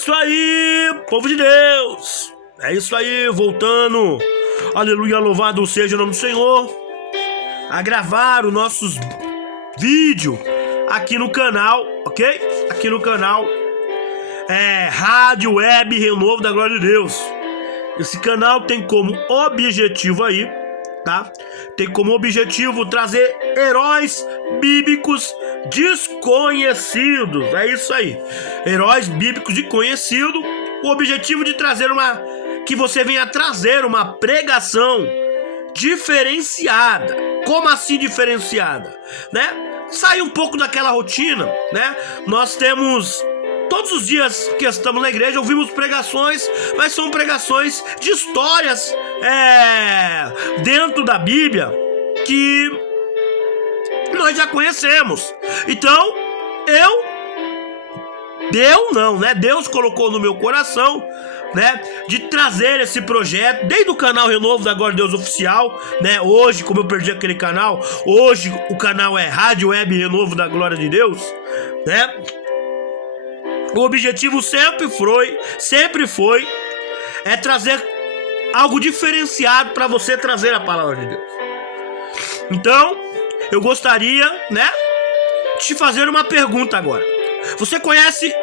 isso aí, povo de Deus. É isso aí, voltando. Aleluia, louvado seja o nome do Senhor. A gravar os nossos vídeos aqui no canal, ok? Aqui no canal Rádio Web Renovo da Glória de Deus. Esse canal tem como objetivo aí, tá? Tem como objetivo trazer heróis bíblicos desconhecidos. É isso aí. Heróis bíblicos desconhecidos. O objetivo de trazer que você venha trazer uma pregação diferenciada. Como assim diferenciada? Né? Sai um pouco daquela rotina, né? Nós temos todos os dias que estamos na igreja, ouvimos pregações, mas são pregações de histórias dentro da Bíblia que nós já conhecemos. Então, Deus colocou no meu coração, né, de trazer esse projeto desde o canal Renovo da Glória de Deus Oficial, né? Hoje, como eu perdi aquele canal, hoje o canal é Rádio Web Renovo da Glória de Deus, né? O objetivo sempre foi trazer algo diferenciado para você trazer a palavra de Deus. Então, eu gostaria, né, de te fazer uma pergunta agora. Você conhece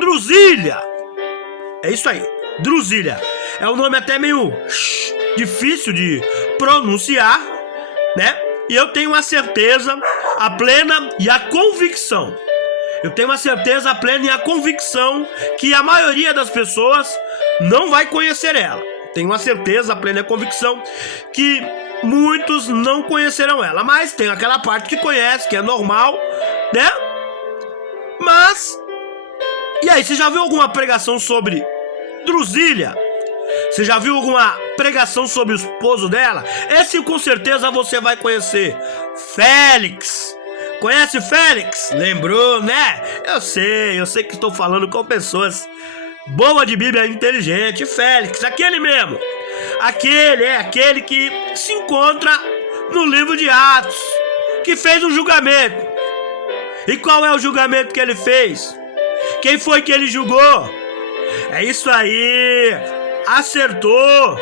Drusília? É isso aí, Drusília. É um nome até meio difícil de pronunciar, né? E eu tenho a certeza, a plena e a convicção. Eu tenho a certeza, a plena e a convicção que a maioria das pessoas não vai conhecer ela. Tenho a certeza, a plena e a convicção que muitos não conhecerão ela. Mas tem aquela parte que conhece, que é normal, né? Mas, e aí, você já viu alguma pregação sobre Drusília? Você já viu alguma pregação sobre o esposo dela? Esse com certeza você vai conhecer. Félix. Conhece Félix? Lembrou, né? Eu sei que estou falando com pessoas boas de Bíblia, inteligente. Félix, aquele mesmo. Aquele que se encontra no livro de Atos, que fez um julgamento. E qual é o julgamento que ele fez? Quem foi que ele julgou? É isso aí, acertou.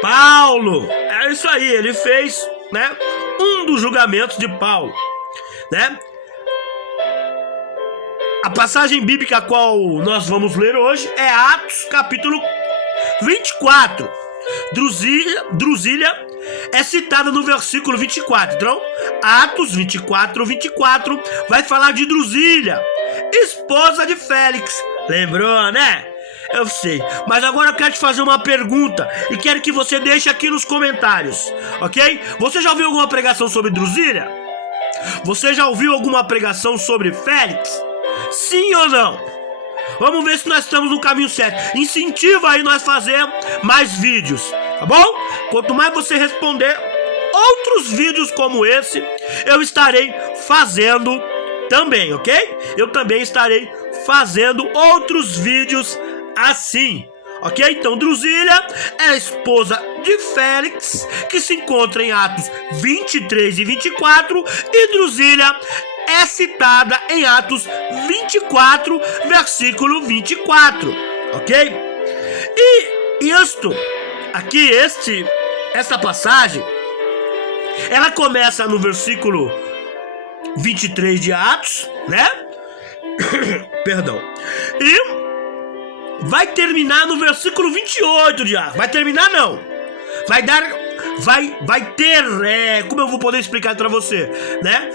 Paulo. É isso aí, ele fez, né, um dos julgamentos de Paulo, né? A passagem bíblica a qual nós vamos ler hoje é Atos capítulo 24. Drusília é citada no versículo 24. Então, Atos 24 vai falar de Drusília, esposa de Félix. Lembrou, né? Eu sei. Mas agora eu quero te fazer uma pergunta e quero que você deixe aqui nos comentários, ok? Você já ouviu alguma pregação sobre Drusília? Você já ouviu alguma pregação sobre Félix? Sim ou não? Vamos ver se nós estamos no caminho certo. Incentiva aí nós fazer mais vídeos, tá bom? Quanto mais você responder outros vídeos como esse, eu estarei fazendo também, ok? Eu também estarei fazendo outros vídeos assim, ok? Então, Drusília é a esposa de Félix, que se encontra em Atos 23 e 24, e Drusília é citada em Atos 24, versículo 24, ok? E esta passagem, ela começa no versículo 23 de Atos, né? Perdão. E vai terminar no versículo 28 de Atos. Vai terminar não. Vai ter, como eu vou poder explicar para você, né?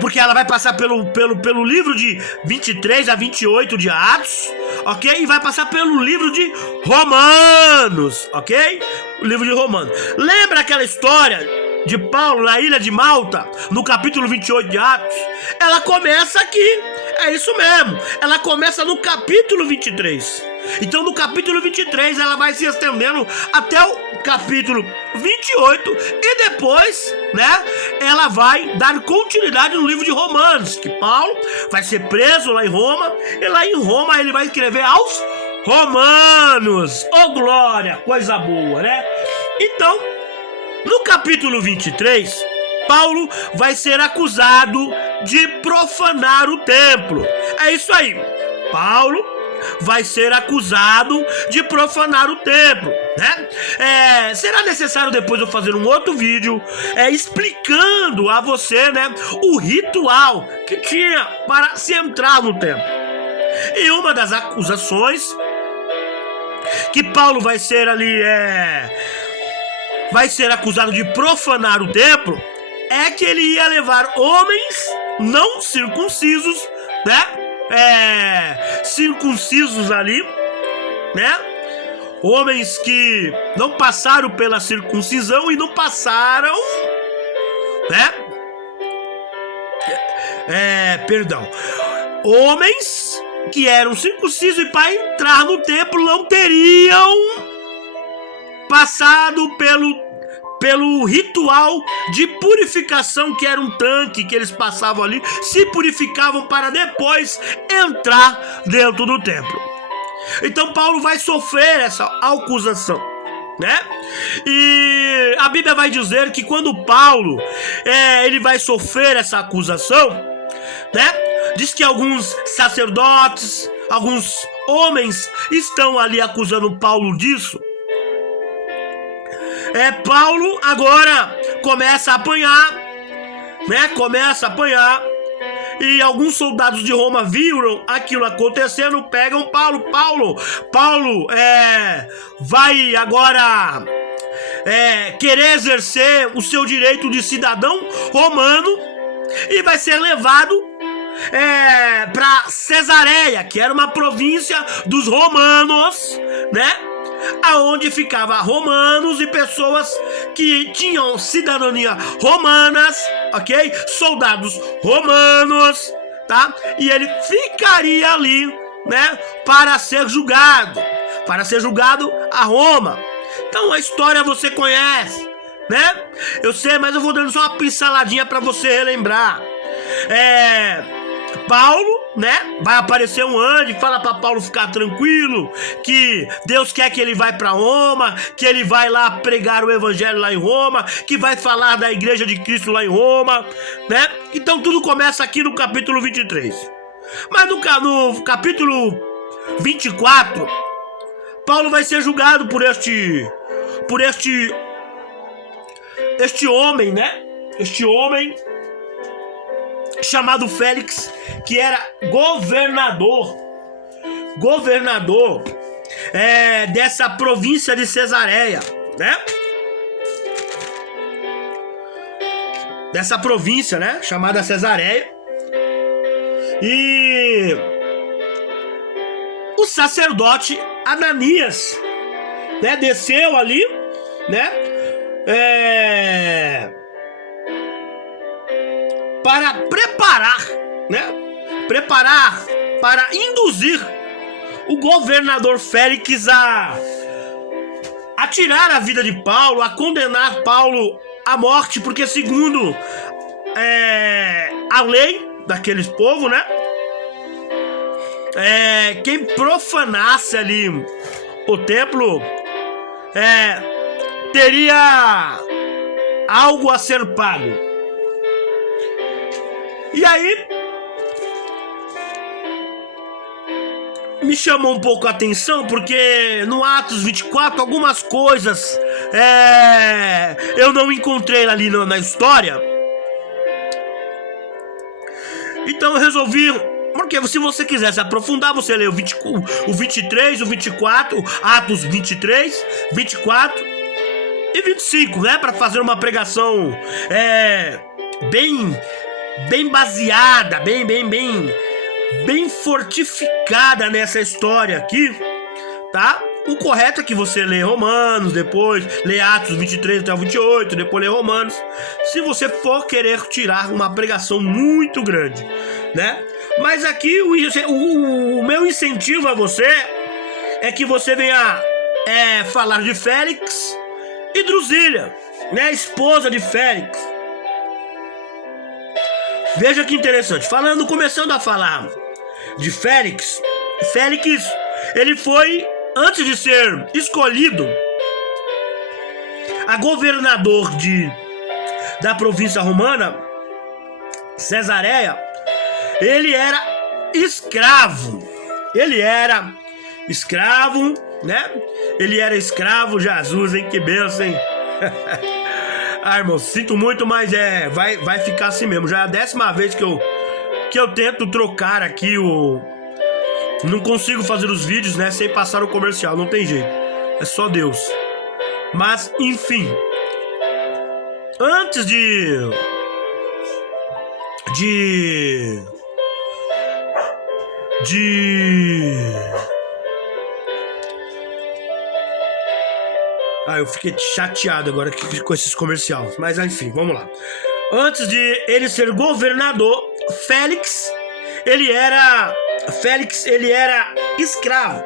Porque ela vai passar pelo livro de 23 a 28 de Atos, ok? E vai passar pelo livro de Romanos, ok? O livro de Romanos. Lembra aquela história de Paulo na ilha de Malta, no capítulo 28 de Atos? Ela começa aqui, é isso mesmo. Ela começa no capítulo 23. Então no capítulo 23 ela vai se estendendo até o capítulo 28 e depois, né, ela vai dar continuidade no livro de Romanos, que Paulo vai ser preso lá em Roma, e lá em Roma ele vai escrever aos Romanos. Oh glória, coisa boa, né? Então, no capítulo 23, Paulo vai ser acusado de profanar o templo. É isso aí. Paulo vai ser acusado de profanar o templo, né? Será necessário depois eu fazer um outro vídeo explicando a você, né, o ritual que tinha para se entrar no templo. E uma das acusações que Paulo vai ser ali, vai ser acusado de profanar o templo, é que ele ia levar homens não circuncisos, né? Circuncisos ali, né? Homens que não passaram pela circuncisão e não passaram, né? Homens que eram circuncisos e para entrar no templo não teriam passado pelo ritual de purificação, que era um tanque que eles passavam ali, se purificavam para depois entrar dentro do templo. Então Paulo vai sofrer essa acusação, né? E a Bíblia vai dizer que quando Paulo ele vai sofrer essa acusação, né? Diz que alguns sacerdotes, alguns homens estão ali acusando Paulo disso. Paulo agora começa a apanhar, né? Começa a apanhar. E alguns soldados de Roma viram aquilo acontecendo, pegam Paulo. Paulo vai agora querer exercer o seu direito de cidadão romano e vai ser levado para Cesareia, que era uma província dos romanos, né? Aonde ficava romanos e pessoas que tinham cidadania romanas, ok? Soldados romanos, tá? E ele ficaria ali, né? Para ser julgado a Roma. Então a história você conhece, né? Eu sei, mas eu vou dando só uma pinceladinha para você relembrar. Paulo, né? Vai aparecer um anjo e fala para Paulo ficar tranquilo, que Deus quer que ele vá para Roma, que ele vai lá pregar o evangelho lá em Roma, que vai falar da igreja de Cristo lá em Roma, né? Então tudo começa aqui no capítulo 23. Mas no capítulo 24, Paulo vai ser julgado por este homem, né? Este homem chamado Félix, que era governador dessa província de Cesareia, né? Dessa província, né? Chamada Cesareia. E o sacerdote Ananias, né? Desceu ali, né? Para preparar para induzir o governador Félix a tirar a vida de Paulo, a condenar Paulo à morte, porque segundo a lei daqueles povos, né? Quem profanasse ali o templo teria algo a ser pago. E aí me chamou um pouco a atenção, porque no Atos 24 algumas coisas eu não encontrei ali na história. Então eu resolvi, porque se você quiser se aprofundar, você lê o 23, o 24, Atos 23, 24 e 25, né? Para fazer uma pregação bem baseada, bem fortificada nessa história aqui, tá? O correto é que você lê Romanos, depois lê Atos 23 até o 28, depois lê Romanos, se você for querer tirar uma pregação muito grande, né? Mas aqui o meu incentivo a você é que você venha falar de Félix e Drusília, né? Esposa de Félix. Veja que interessante, começando a falar de Félix, ele foi, antes de ser escolhido a governador da província romana, Cesareia, ele era escravo ele era escravo, né? Ele era escravo, Jesus, hein? Que bênção, hein? Ah, irmão, sinto muito, mas vai ficar assim mesmo. Já é a 10ª vez que eu tento trocar aqui o... Não consigo fazer os vídeos, né, sem passar o comercial, não tem jeito. É só Deus. Mas, enfim. Antes de... eu fiquei chateado agora com esses comerciais. Mas enfim, vamos lá. Antes de ele ser governador, Félix, ele era escravo.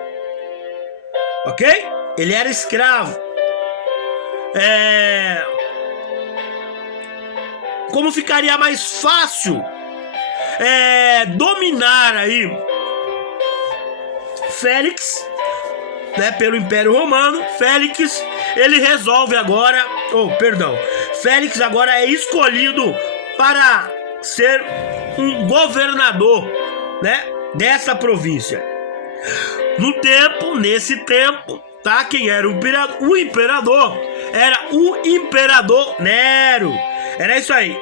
Ok? Ele era escravo. Como ficaria mais fácil dominar aí Félix, né, pelo Império Romano, Félix, ele resolve agora, Félix agora é escolhido para ser um governador, né, dessa província. Nesse tempo, tá, quem era o imperador? Era o imperador Nero. Era isso aí,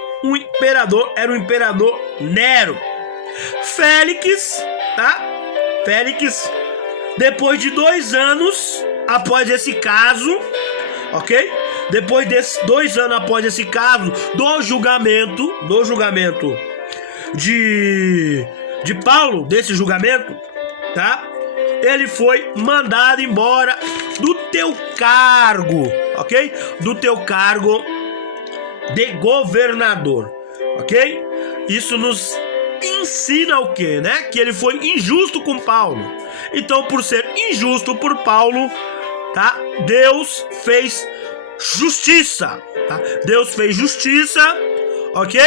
era o imperador Nero. Félix, tá? Félix, depois de 2 anos após esse caso, ok? Depois desses 2 anos após esse caso, do julgamento de Paulo, desse julgamento, tá? Ele foi mandado embora do teu cargo, ok? Do teu cargo de governador, ok? Isso nos ensina o quê, né? Que ele foi injusto com Paulo. Então, por ser injusto por Paulo, tá? Deus fez justiça, tá? Deus fez justiça, ok?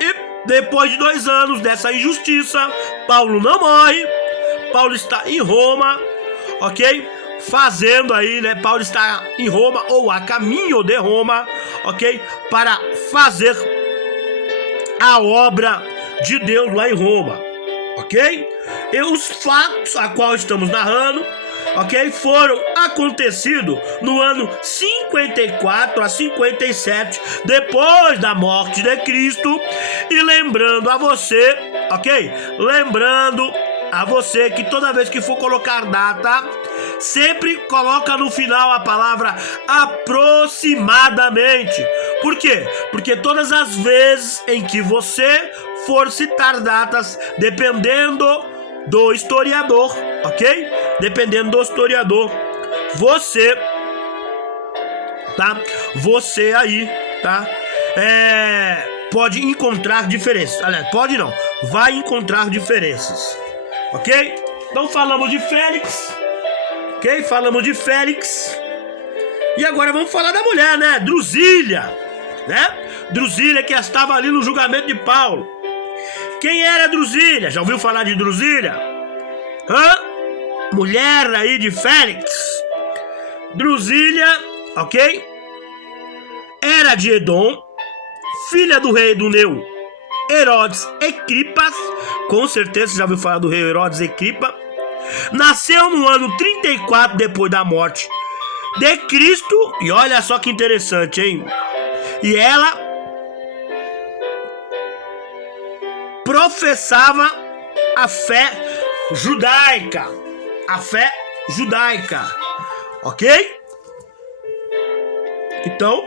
E depois de 2 anos dessa injustiça, Paulo não morre. Paulo está em Roma, ok? Fazendo aí, né? Paulo está em Roma ou a caminho de Roma, ok? Para fazer a obra de Deus lá em Roma, ok? E os fatos a qual estamos narrando, ok? Foram acontecidos no ano 54 a 57 depois da morte de Cristo. E lembrando a você, ok? Lembrando a você que toda vez que for colocar data, sempre coloca no final a palavra aproximadamente. Por quê? Porque todas as vezes em que você for citar datas, dependendo do historiador, ok? Dependendo do historiador, você, tá? Você aí, tá? Pode encontrar diferenças. Aliás, pode não, vai encontrar diferenças. Ok? Então falamos de Félix. Ok? Falamos de Félix. E agora vamos falar da mulher, né? Drusília. Né? Drusília, que estava ali no julgamento de Paulo. Quem era Drusília? Já ouviu falar de Drusília? Mulher aí de Félix. Drusília, ok? Era de Edom, filha do rei do Neu Herodes Ecripas. Com certeza você já ouviu falar do rei Herodes Ecripa. Nasceu no ano 34 depois da morte de Cristo. E olha só que interessante, hein? E ela professava a fé judaica. A fé judaica, ok? Então,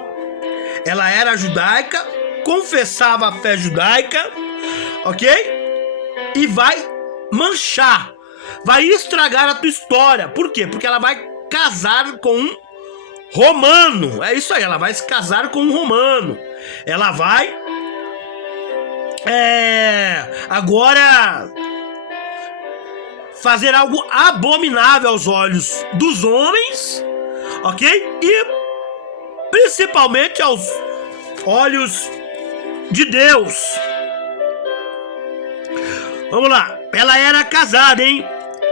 ela era judaica, confessava a fé judaica, ok? E vai manchar, vai estragar a tua história. Por quê? Porque ela vai casar com um romano. É isso aí, ela vai se casar com um romano. Ela vai agora fazer algo abominável aos olhos dos homens, ok? E principalmente aos olhos de Deus. Vamos lá, ela era casada, hein?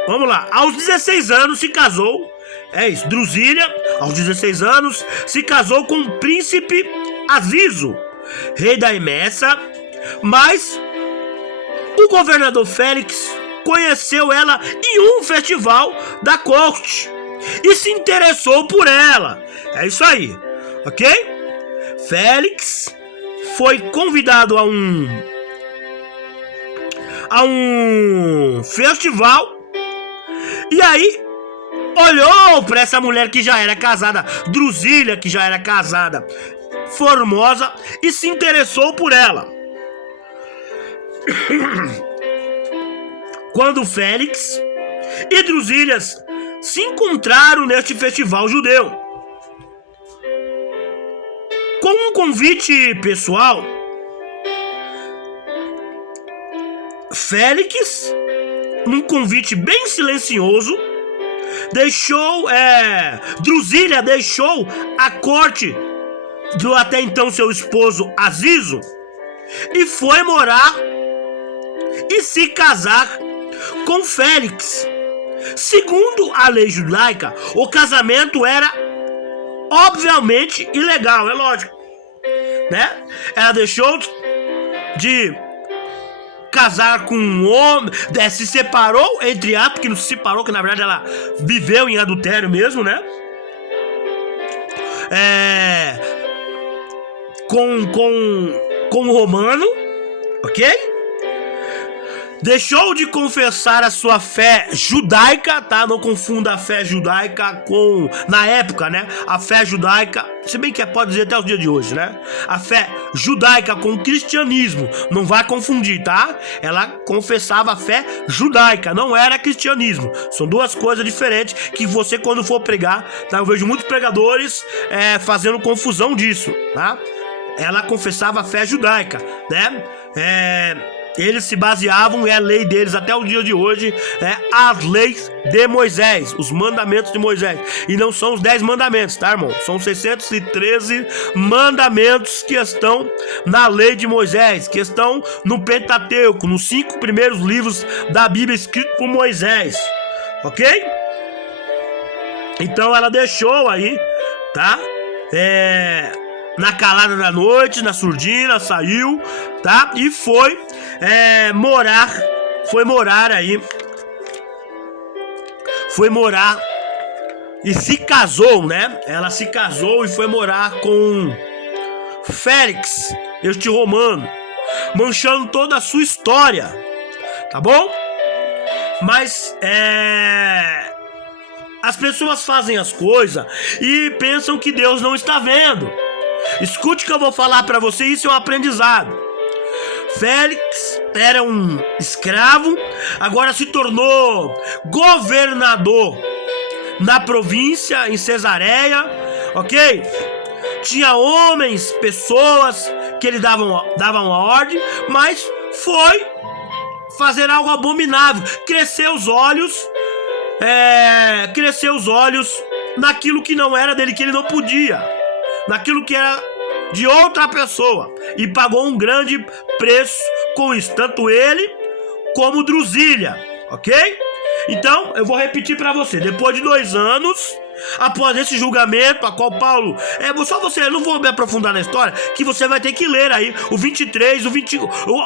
Vamos lá, aos 16 anos se casou. É isso, Drusília, aos 16 anos, se casou com o príncipe Azizo, rei da Emessa. Mas o governador Félix conheceu ela em um festival da corte e se interessou por ela. É isso aí, ok? Félix foi convidado a um festival e aí olhou para essa mulher que já era casada, Drusília, que já era casada, formosa, e se interessou por ela. Quando Félix e Drusília se encontraram neste festival judeu, com um convite pessoal, Félix, num convite bem silencioso, Drusília deixou a corte do até então seu esposo Azizo e foi morar e se casar com Félix. Segundo a lei judaica, o casamento era obviamente ilegal, é lógico, né? Ela deixou de casar com um homem, se separou, entre aspas, que não se separou, que na verdade ela viveu em adultério mesmo, né? Com um romano, ok? Deixou de confessar a sua fé judaica, tá? Não confunda a fé judaica com, na época, né? A fé judaica, se bem que pode dizer até os dias de hoje, né? A fé judaica com o cristianismo, não vai confundir, tá? Ela confessava a fé judaica, não era cristianismo. São duas coisas diferentes que você, quando for pregar, tá? Eu vejo muitos pregadores fazendo confusão disso, tá? Ela confessava a fé judaica, né? Eles se baseavam, a lei deles até o dia de hoje, as leis de Moisés, os mandamentos de Moisés. E não são os 10 mandamentos, tá, irmão? São 613 mandamentos que estão na lei de Moisés, que estão no Pentateuco, nos 5 primeiros livros da Bíblia escritos por Moisés, ok? Então ela deixou aí, tá? Na calada da noite, na surdina, saiu, tá? E foi morar e se casou, né? Ela se casou e foi morar com Félix, este romano, manchando toda a sua história, tá bom? Mas as pessoas fazem as coisas e pensam que Deus não está vendo. Escute o que eu vou falar para você, isso é um aprendizado. Félix era um escravo, agora se tornou governador na província, em Cesareia, ok? Tinha homens, pessoas que ele davam uma ordem, mas foi fazer algo abominável, crescer os olhos naquilo que não era dele, que ele não podia, naquilo que era de outra pessoa, e pagou um grande preço com isso, tanto ele como Drusília, ok? Então, eu vou repetir para você, depois de 2 anos, após esse julgamento, a qual Paulo, só você, eu não vou me aprofundar na história, que você vai ter que ler aí o 23,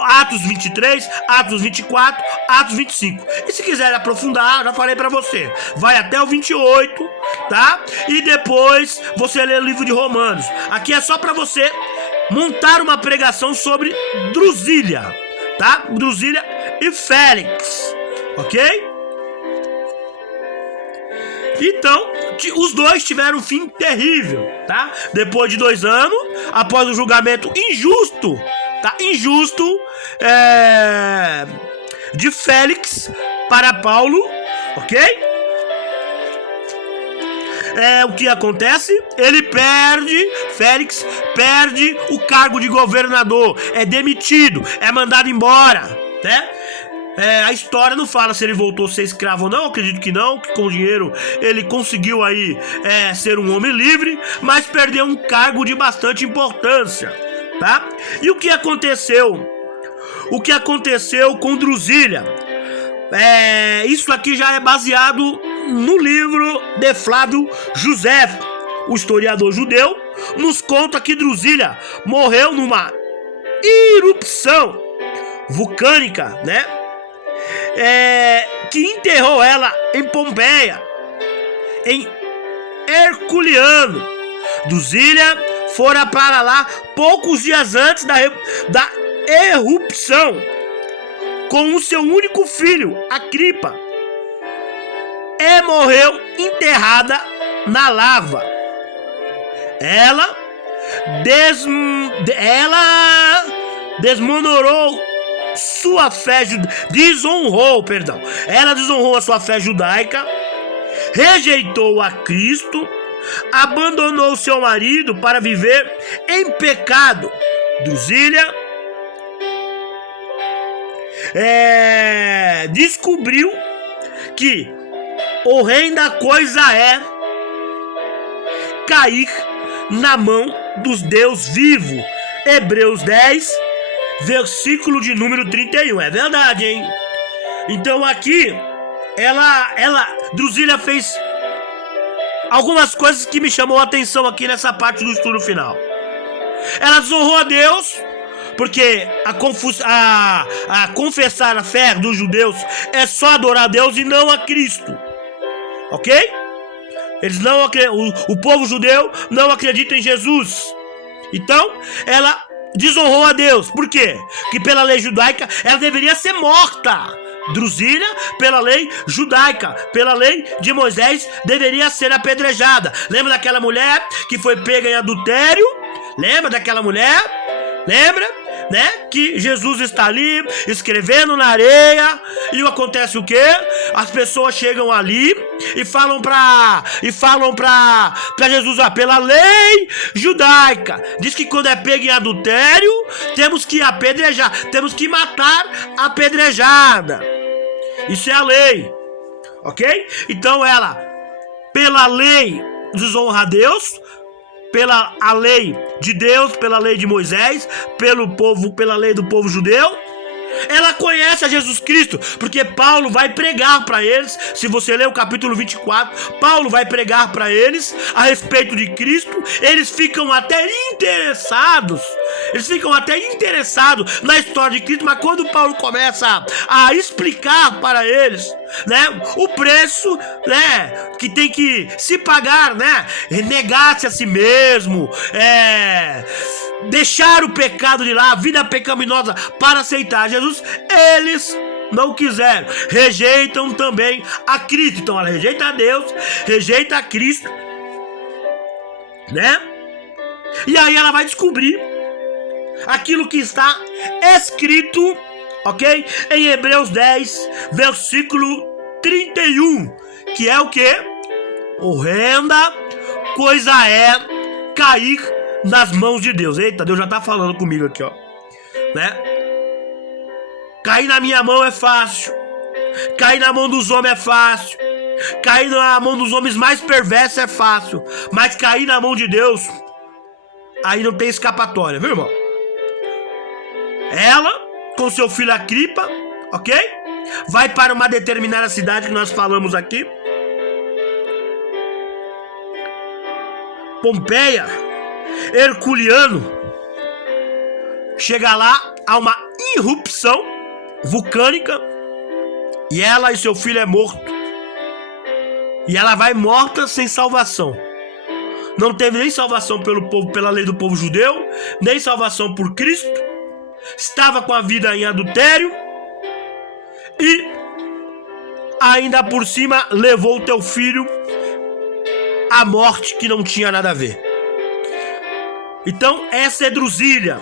Atos 23, Atos 24, Atos 25. E se quiser aprofundar, já falei pra você, vai até o 28, tá? E depois você lê o livro de Romanos. Aqui é só pra você montar uma pregação sobre Drusília, tá? Drusília e Félix, ok? Então, os dois tiveram um fim terrível, tá? Depois de 2 anos, após um julgamento injusto, tá? De Félix para Paulo, ok? O que acontece? Félix perde o cargo de governador, é demitido, é mandado embora, né? A história não fala se ele voltou a ser escravo ou não, acredito que não, que com o dinheiro ele conseguiu aí ser um homem livre, mas perdeu um cargo de bastante importância, tá? E o que aconteceu? O que aconteceu com Drusília? Isso aqui já é baseado no livro de Flávio Josefo, o historiador judeu, nos conta que Drusília morreu numa erupção vulcânica, né? que enterrou ela em Pompeia, em Herculiano. Drusília fora para lá poucos dias antes da erupção, com o seu único filho, Agripa, e morreu enterrada na lava. Ela desmonorou sua fé, ela desonrou a sua fé judaica, rejeitou a Cristo, abandonou seu marido para viver em pecado. Drusília descobriu que horrenda coisa é cair na mão dos Deus vivo. Hebreus 10, versículo de número 31. É verdade, hein? Então aqui Drusília fez algumas coisas que me chamou a atenção aqui nessa parte do estudo final. Ela desonrou a Deus, porque a confessar a fé dos judeus é só adorar a Deus e não a Cristo, ok? Eles não o povo judeu não acredita em Jesus. Então ela desonrou a Deus. Por quê? Porque pela lei judaica ela deveria ser morta. Drusília, pela lei judaica, pela lei de Moisés, deveria ser apedrejada. Lembra daquela mulher que foi pega em adultério? Lembra daquela mulher? Lembra? Né? Que Jesus está ali escrevendo na areia e acontece o quê? As pessoas chegam ali e falam pra Jesus, pela lei judaica diz que quando é pego em adultério temos que apedrejar, temos que matar apedrejada. Isso é a lei, ok? Então ela, pela lei, desonra a Deus, pela a lei de Deus, pela lei de Moisés, pela lei do povo judeu. Ela conhece a Jesus Cristo, porque Paulo vai pregar para eles. Se você ler o capítulo 24, Paulo vai pregar para eles a respeito de Cristo. Eles ficam até interessados na história de Cristo, mas quando Paulo começa a explicar para eles, né, o preço, né, que tem que se pagar, né, negar-se a si mesmo, deixar o pecado de lá, a vida pecaminosa, para aceitar Jesus, eles não quiseram, rejeitam também a Cristo. Então ela rejeita a Deus, rejeita a Cristo, né? E aí ela vai descobrir aquilo que está escrito, ok? Em Hebreus 10, versículo 31, que é o que? Horrenda coisa é cair nas mãos de Deus. Eita, Deus já tá falando comigo aqui, ó, né? Cair na minha mão é fácil, cair na mão dos homens é fácil, cair na mão dos homens mais perversos é fácil, mas cair na mão de Deus, aí não tem escapatória, viu, irmão? Ela, com seu filho Agripa, ok? Vai para uma determinada cidade que nós falamos aqui, Pompeia, Herculiano. Chega lá, há uma irrupção vulcânica e ela e seu filho é morto. E ela vai morta sem salvação. Não teve nem salvação pelo povo, pela lei do povo judeu, nem salvação por Cristo. Estava com a vida em adultério e ainda por cima levou o teu filho à morte, que não tinha nada a ver. Então essa é Drusília,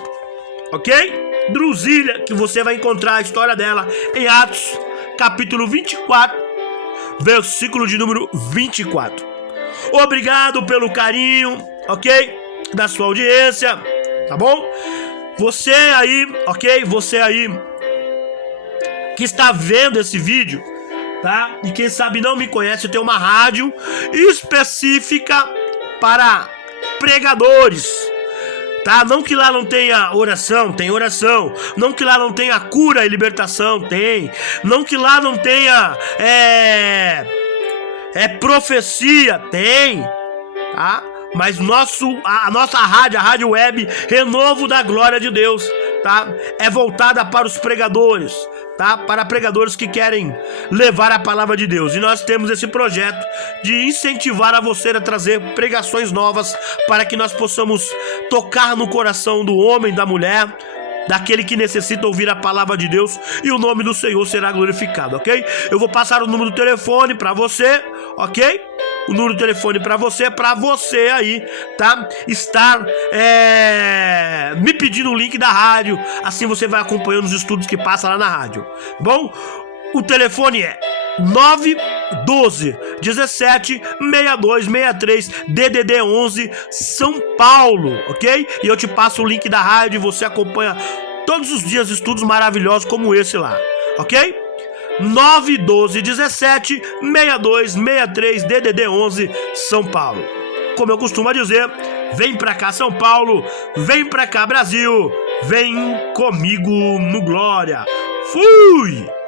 ok? Drusília, que você vai encontrar a história dela em Atos, capítulo 24, versículo de número 24. Obrigado pelo carinho, ok? Da sua audiência, tá bom? Você aí, ok? Você aí que está vendo esse vídeo, tá? E quem sabe não me conhece, eu tenho uma rádio específica para pregadores, tá? Não que lá não tenha oração, tem oração. Não que lá não tenha cura e libertação, tem. Não que lá não tenha profecia, tem, tá? Mas a nossa rádio, a Rádio Web Renovo da Glória de Deus, tá? É voltada para os pregadores, tá? Para pregadores que querem levar a palavra de Deus. E nós temos esse projeto de incentivar a você a trazer pregações novas para que nós possamos tocar no coração do homem, da mulher, daquele que necessita ouvir a palavra de Deus, e o nome do Senhor será glorificado, ok? Eu vou passar o número do telefone para você, ok? O número do telefone para você aí, tá? Estar me pedindo o link da rádio, assim você vai acompanhando os estudos que passa lá na rádio. Bom, o telefone é 912 17 62 63 DDD 11 São Paulo, ok? E eu te passo o link da rádio e você acompanha todos os dias estudos maravilhosos como esse lá, ok? 912 17 62 63 DDD 11 São Paulo. Como eu costumo dizer, vem pra cá São Paulo, vem pra cá Brasil, vem comigo no Glória. Fui!